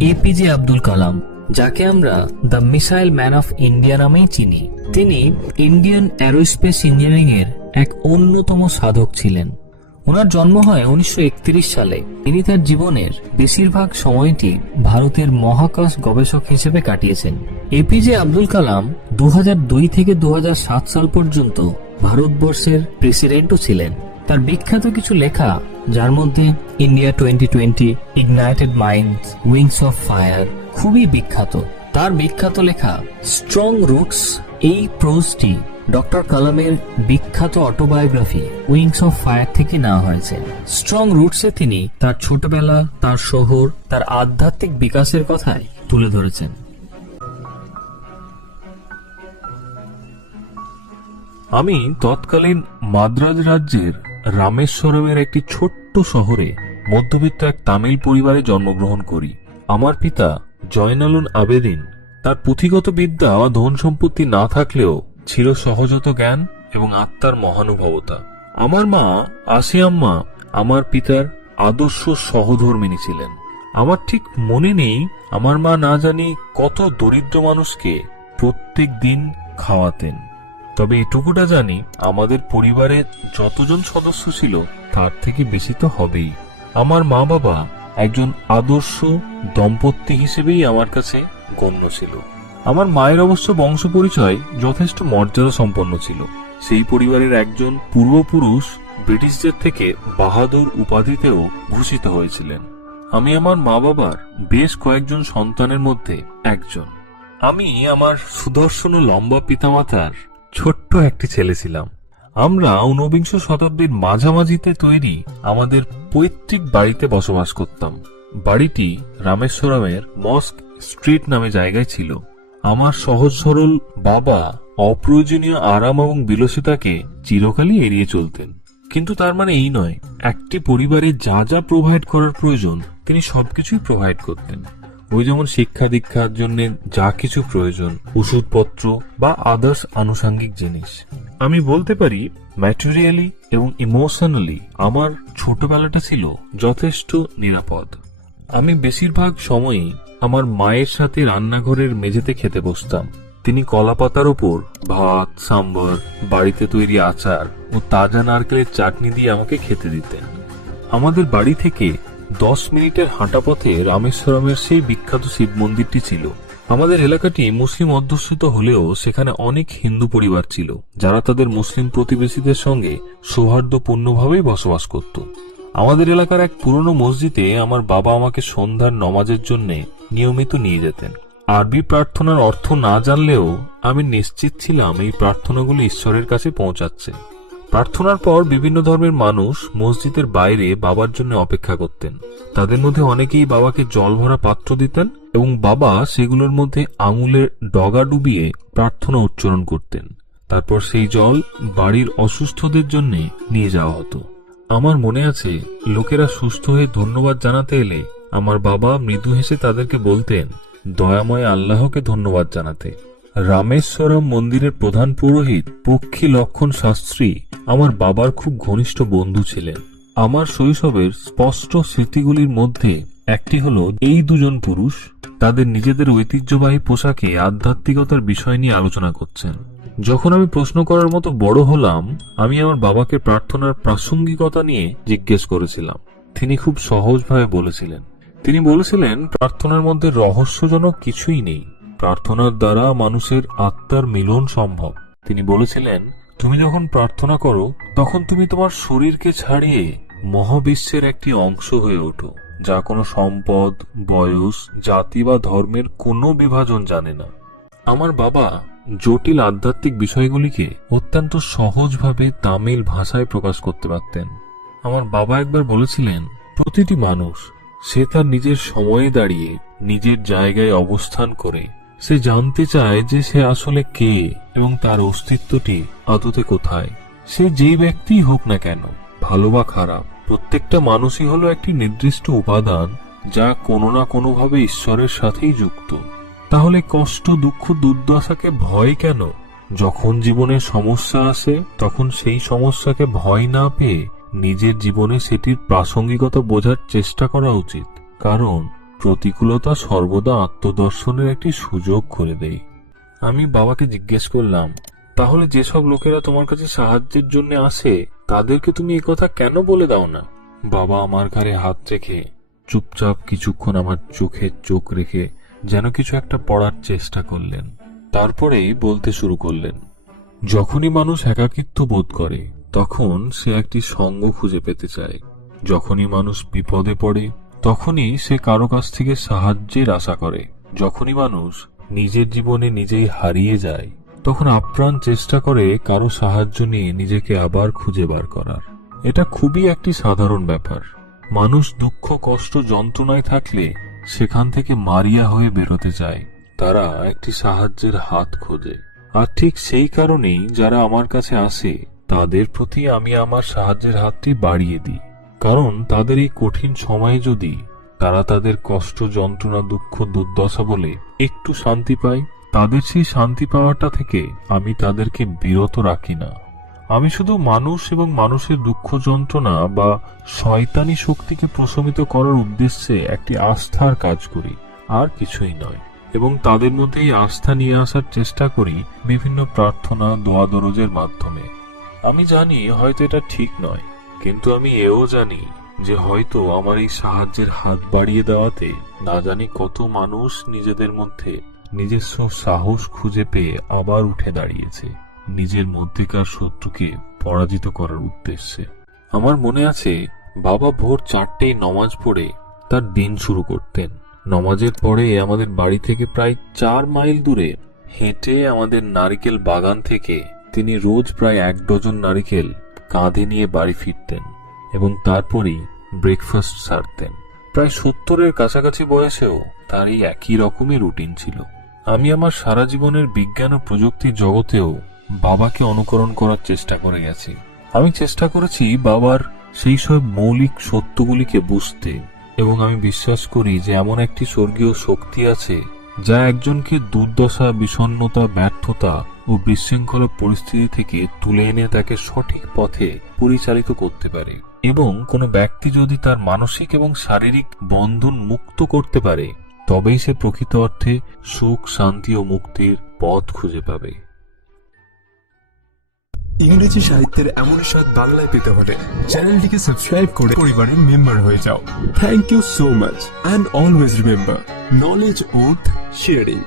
APJ Abdul Kalam, যাকে আমরা the missile man of India নামেই চিনি। তিনি ইন্ডিয়ান অ্যারোস্পেস ইঞ্জিনিয়ারিং এর এক অন্যতম সাধক ছিলেন। ওনার জন্ম হয় 1931 সালে। তিনি তার জীবনের বেশিরভাগ সময়টি ভারতের মহাকাশ গবেষক হিসেবে কাটিয়েছেন। এপিজে আব্দুল কালাম 2002 থেকে 2007 সাল পর্যন্ত ভারতবর্ষের প্রেসিডেন্টও ছিলেন। তার বিখ্যাত কিছু লেখা, যার মধ্যে India 2020, ignited minds, wings of fire খুবই বিখ্যাত। তার বিখ্যাত লেখা স্ট্রং রুটস, এই প্রোজটি ডক্টর কালামের বিখ্যাত অটোবায়োগ্রাফি উইংস অফ ফায়ার থেকে নেওয়া হয়েছে। স্ট্রং রুটসে তিনি তার ছোটবেলা, তার শহর, তার আধ্যাত্মিক বিকাশের কথাই তুলে ধরেছেন। আমি তৎকালীন মাদ্রাজ রাজ্যের রামেশ্বরমের একটি ছোট্ট শহরে মধ্যবিত্ত এক তামিল পরিবারে জন্মগ্রহণ করি। আমার পিতা জয়নালুন আবেদিন। তার পুঁথিগত বিদ্যা বা ধন সম্পত্তি না থাকলেও ছিল সহজাত জ্ঞান এবং আত্মার মহানুভবতা। আমার মা আসিয়াম্মা আমার পিতার আদর্শ সহধর্মিনী ছিলেন। আমার ঠিক মনে নেই আমার মা না জানি কত দরিদ্র মানুষকে প্রত্যেক দিন খাওয়াতেন। তবে এটুকুটা জানি, আমাদের পরিবারে যতজন সদস্য ছিল তার থেকে বেশি তো হবেই। আমার মা বাবা একজন আদর্শ দম্পতি হিসেবেই আমার কাছে গণ্য ছিল। আমার মায়ের অবশ্য বংশ পরিচয় যথেষ্ট মর্যাদা সম্পন্ন ছিল। সেই পরিবারের একজন পূর্বপুরুষ ব্রিটিশদের থেকে বাহাদুর উপাধিতেও ভূষিত হয়েছিলেন। আমি আমার মা বাবার বেশ কয়েকজন সন্তানের মধ্যে একজন। আমি আমার সুদর্শন ও লম্বা পিতামাতার ছোট্ট একটি ছেলে ছিলাম। আমরা ঊনবিংশ শতাব্দীর মাঝামাঝিতে তৈরি আমাদের পৈতৃক বাড়িতে বসবাস করতাম। বাড়িটি রামেশ্বরমের মস্ক স্ট্রিট নামে জায়গায় ছিল। আমার সহজ সরল বাবা অপ্রয়োজনীয় আরাম এবং বিলাসিতাকে চিরকালই এড়িয়ে চলতেন। কিন্তু তার মানে এই নয়, একটি পরিবারে যা যা প্রোভাইড করার প্রয়োজন তিনি সবকিছুই প্রোভাইড করতেন। ওই যেমন শিক্ষা দীক্ষার জন্য যা কিছু প্রয়োজন, ওষুধপত্র বা আদার্স আনুষঙ্গিক জিনিস। আমি বলতে পারি ম্যাটেরিয়ালি এবং ইমোশনালি আমার ছোটবেলাটা ছিল যথেষ্ট নিরাপদ। আমি বেশিরভাগ সময়ই আমার মায়ের সাথে রান্নাঘরের মেঝেতে খেতে বসতাম। তিনি কলাপাতার ওপর ভাত, সাম্বার, বাড়িতে তৈরি আচার ও তাজা নারকেলের চাটনি দিয়ে আমাকে খেতে দিতেন। আমাদের বাড়ি থেকে 10 মিনিটের হাঁটা পথে রামেশ্বরমের সেই বিখ্যাত শিব মন্দিরটি ছিল। আমাদের এলাকাটি মুসলিম অধ্যুষিত হলেও সেখানে অনেক হিন্দু পরিবার ছিল, যারা তাদের মুসলিম প্রতিবেশীদের সঙ্গে সৌহার্দ্যপূর্ণভাবেই বসবাস করত। আমাদের এলাকার এক পুরনো মসজিদে আমার বাবা আমাকে সন্ধ্যার নমাজের জন্য নিয়মিত নিয়ে যেতেন। আরবি প্রার্থনার অর্থ না জানলেও আমি নিশ্চিত ছিলাম এই প্রার্থনাগুলো ঈশ্বরের কাছে পৌঁছাচ্ছে। প্রার্থনার পর বিভিন্ন ধর্মের মানুষ মসজিদের বাইরে বাবার জন্য অপেক্ষা করতেন। তাদের মধ্যে অনেকেই বাবাকে জল ভরা পাত্র দিতেন এবং বাবা সেগুলোর মধ্যে আঙুলের ডগা ডুবিয়ে প্রার্থনা উচ্চারণ করতেন। তারপর সেই জল বাড়ির অসুস্থদের জন্য নিয়ে যাওয়া হতো। আমার মনে আছে, লোকেরা সুস্থ হয়ে ধন্যবাদ জানাতে এলে আমার বাবা মৃদু হেসে তাদেরকে বলতেন দয়াময় আল্লাহকে ধন্যবাদ জানাতে। রামেশ্বরম মন্দিরের প্রধান পুরোহিত পক্ষী লক্ষণ শাস্ত্রী আমার বাবার খুব ঘনিষ্ঠ বন্ধু ছিলেন। আমার শৈশবের স্পষ্ট স্মৃতিগুলির মধ্যে একটি হলো এই দুজন পুরুষ তাদের নিজেদের ঐতিহ্যবাহী পোশাকে আধ্যাত্মিকতার বিষয় নিয়ে আলোচনা করছেন। যখন আমি প্রশ্ন করার মতো বড় হলাম, আমি আমার বাবাকে প্রার্থনার প্রাসঙ্গিকতা নিয়ে জিজ্ঞেস করেছিলাম। তিনি খুব সহজভাবে বলেছিলেন, প্রার্থনার মধ্যে রহস্যজনক কিছুই নেই। প্রার্থনার দ্বারা মানুষের আত্মার মিলন সম্ভব। তিনি বলেছিলেন, তুমি যখন প্রার্থনা করো তখন তুমি তোমার শরীরকে ছাড়িয়ে মহাবিশ্বের একটি অংশ হয়ে ওঠো, যা কোনো সম্পদ, বয়স, জাতি বা ধর্মের কোনো বিভাজন জানে না। আমার বাবা জটিল আধ্যাত্মিক বিষয়গুলিকে অত্যন্ত সহজভাবে তামিল ভাষায় প্রকাশ করতে পারতেন। আমার বাবা একবার বলেছিলেন, প্রতিটি মানুষ সে তার নিজের সময়ে দাঁড়িয়ে নিজের জায়গায় অবস্থান করে সে জানতে চায় যে সে আসলে কে এবং তার অস্তিত্বটি আদতে কোথায়। সে যেই ব্যক্তিই হোক না কেন, ভালো বা খারাপ, প্রত্যেকটা মানুষই হলো একটি নির্দিষ্ট উপাদান যা কোনো না কোনোভাবে ঈশ্বরের সাথেই যুক্ত। তাহলে কষ্ট, দুঃখ, দুর্দশাকে ভয় কেন? যখন জীবনে সমস্যা আসে তখন সেই সমস্যাকে ভয় না পেয়ে নিজের জীবনে সেটির প্রাসঙ্গিকতা বোঝার চেষ্টা করা উচিত। কারণ প্রতিকূলতা সর্বদা আত্মদর্শনের একটি সুযোগ করে দেয়। আমি বাবাকে জিজ্ঞেস করলাম, তাহলে যেসব লোকেরা তোমার কাছে সাহায্যের জন্য আসে তাদেরকে তুমি এই কথা কেন বলে দাও না? বাবা আমার ঘাড়ে হাত রেখে চুপচাপ কিছুক্ষণ আমার চোখে চোখ রেখে যেন কিছু একটা পড়ার চেষ্টা করলেন। তারপরেই বলতে শুরু করলেন, যখনই মানুষ একাকিত্ব বোধ করে তখন সে একটি সঙ্গ খুঁজে পেতে চায়। যখনই মানুষ বিপদে পড়ে তখনই সে কারো কাছ থেকে সাহায্যের আশা করে। যখনই মানুষ নিজের জীবনে নিজেই হারিয়ে যায় তখন আপ্রাণ চেষ্টা করে কারো সাহায্য নিয়ে নিজেকে আবার খুঁজে বার করার। এটা খুবই একটি সাধারণ ব্যাপার। মানুষ দুঃখ কষ্ট যন্ত্রণায় থাকলে সেখান থেকে মারিয়া হয়ে বেরোতে চায়, তারা একটি সাহায্যের হাত খোঁজে। আর ঠিক সেই কারণেই যারা আমার কাছে আসে তাদের প্রতি আমি আমার সাহায্যের হাতটি বাড়িয়ে দিই। কারণ তাদের এই কঠিন সময়ে যদি তারা তাদের কষ্ট যন্ত্রণা দুঃখ দুর্দশা বলে একটু শান্তি পায়, তাদের সেই শান্তি পাওয়াটা থেকে আমি তাদেরকে বিরত রাখি না। আমি শুধু মানুষ এবং মানুষের দুঃখ যন্ত্রণা বা শয়তানি শক্তিকে প্রশমিত করার উদ্দেশ্যে একটি আস্থার কাজ করি, আর কিছুই নয়। এবং তাদের মধ্যে এই আস্থা নিয়ে আসার চেষ্টা করি বিভিন্ন প্রার্থনা দোয়া দরজের মাধ্যমে। আমি জানি হয়তো এটা ঠিক নয়, কিন্তু আমি এও জানি যে হয়তো আমার এই সাহায্যের হাত বাড়িয়ে দেওয়াতে না জানি কত মানুষ নিজেদের মধ্যে নিজস্ব সাহস খুঁজে পেয়ে আবার উঠে দাঁড়িয়েছে নিজের মধ্যেকার শত্রুকে পরাজিত করার উদ্দেশ্যে। আমার মনে আছে বাবা ভোর 4টেই নমাজ পড়ে তার দিন শুরু করতেন। নমাজের পরে আমাদের বাড়ি থেকে প্রায় 4 মাইল দূরে হেঁটে আমাদের নারিকেল বাগান থেকে তিনি রোজ প্রায় 1 ডজন নারিকেল কাঁধে নিয়ে বাড়ি ফিরতেন এবং তারপরই ব্রেকফাস্ট সারতেন। প্রায় 70-এর কাছাকাছি বয়সেও তার এই একই রকমের রুটিন ছিল। আমি আমার সারা জীবনের বিজ্ঞান ও প্রযুক্তির জগতেও বাবাকে অনুকরণ করার চেষ্টা করে গেছি। আমি চেষ্টা করেছি বাবার সেই সব মৌলিক সত্যগুলিকে বুঝতে, এবং আমি বিশ্বাস করি যে এমন একটি স্বর্গীয় শক্তি আছে যা একজনকে দুর্দশা বিষণ্ণতা ব্যর্থতা ও বিশৃঙ্খলা পরিস্থিতি থেকে তুলে এনে তাকে সঠিক পথে পরিচালিত করতে পারে। এবং কোনো ব্যক্তি যদি তার মানসিক এবং শারীরিক বন্ধন মুক্ত করতে পারে তবেই সে প্রকৃত অর্থে সুখ শান্তি ও মুক্তির পথ খুঁজে পাবে। ইংরেজি সাহিত্যের এমন স্বাদ বাংলায় পেতে হলে চ্যানেলটিকে সাবস্ক্রাইব করে পরিবারের মেম্বার হয়ে যাও। Thank you so much and always remember, knowledge with sharing.